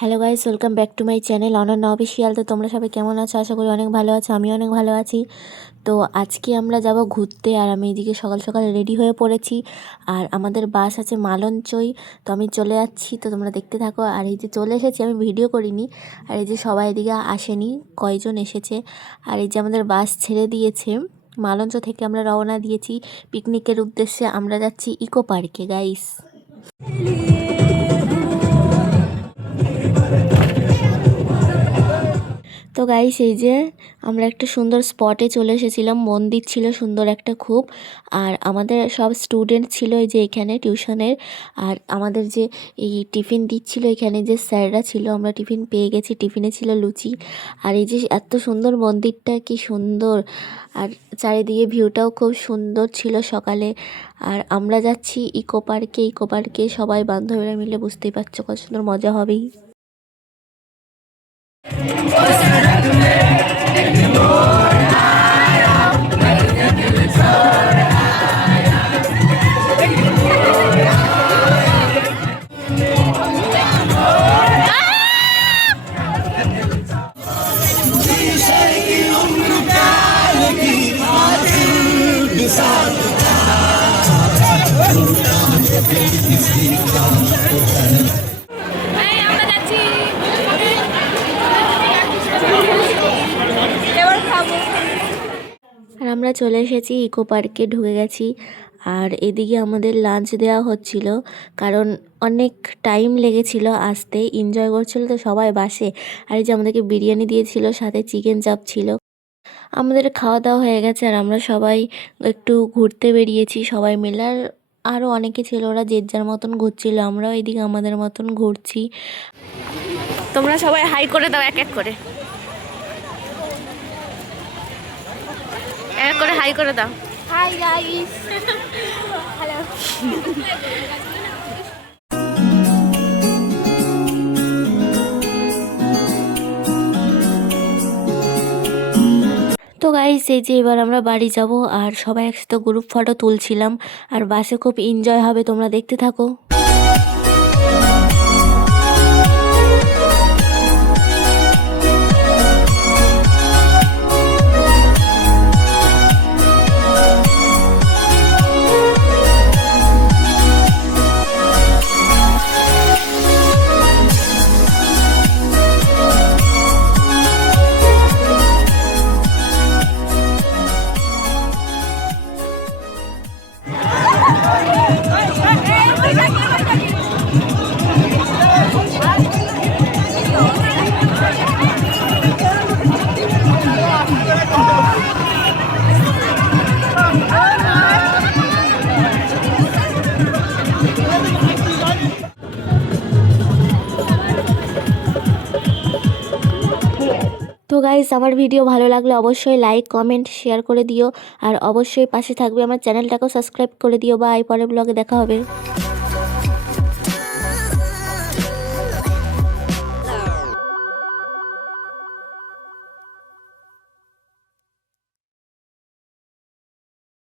Hello guys, welcome back to my channel Ananya official. তো তোমরা সবাই কেমন আছো? আশা করি অনেক ভালো আছো, আমি অনেক ভালো আছি। তো আজকে আমরা যাব ঘুরতে, আর আমি এদিকে সকাল সকাল রেডি হয়ে পড়েছি। আর আমাদের বাস আছে মালঞ্চই, তো আমি চলে যাচ্ছি, তো তোমরা দেখতে থাকো। আর এই যে চলে এসেছি, আমি ভিডিও করিনি। আর এই যে সবাই এদিকে আসেনি, কয়জন এসেছে। আর এই যে আমাদের বাস ছেড়ে দিয়েছে, মালঞ্চ থেকে আমরা রওনা দিয়েছি পিকনিকের উদ্দেশ্যে। আমরা যাচ্ছি ইকো পার্কে গাইস। তো গাইস, এই যে আমরা একটা সুন্দর স্পটে চলে এসেছিলাম, মন্দির ছিল সুন্দর একটা খুব। আর আমাদের সব স্টুডেন্ট ছিল এই যে এখানে টিউশনের। আর আমাদের যে এই টিফিন দিচ্ছিল এখানে যে স্যাররা ছিল, আমরা টিফিন পেয়ে গেছি। টিফিনে ছিল লুচি। আর এই যে এত সুন্দর মন্দিরটা, কি সুন্দর! আর চারিদিকে ভিউটাও খুব সুন্দর ছিল সকালে। আর আমরা যাচ্ছি ইকো পার্কে। ইকো পার্কে সবাই বান্ধবীরা মিলে, বুঝতেই পারছো কত সুন্দর মজা হবেই। আর আমরা চলে এসেছি ইকো পার্কে, ঢুকে গেছি। আর এদিকে আমাদের লাঞ্চ দেওয়া হচ্ছিল, কারণ অনেক টাইম লেগেছিল আসতে। এনজয় করছিল তো সবাই বাসে। আর এই যে আমাদেরকে বিরিয়ানি দিয়েছিল, সাথে চিকেন চাপ ছিল। আমাদের খাওয়া দাওয়া হয়ে গেছে, আর আমরা সবাই একটু ঘুরতে বেরিয়েছি সবাই মিলে। আর আরও অনেকে ছিল, ওরা যে যার মতন ঘুরছিল, আমরাও এদিকে আমাদের মতন ঘুরছি। তোমরা সবাই হাই করে দাও, এক এক করে, এক করে হাই করে দাও। Hi guys. হ্যালো। তো গাইস, এই যে এবার আমরা বাড়ি যাব, আর সবাই একসাথে গ্রুপ ফটো তুলছিলাম। আর বাসে খুব এনজয় হবে, তোমরা দেখতে থাকো। তো গাইস, আমার ভিডিও ভালো লাগলে অবশ্যই লাইক, কমেন্ট, শেয়ার করে দিও। আর অবশ্যই পাশে থাকবে, আমার চ্যানেলটাকেও সাবস্ক্রাইব করে দিও। বাই, পরের ব্লগে দেখা হবে।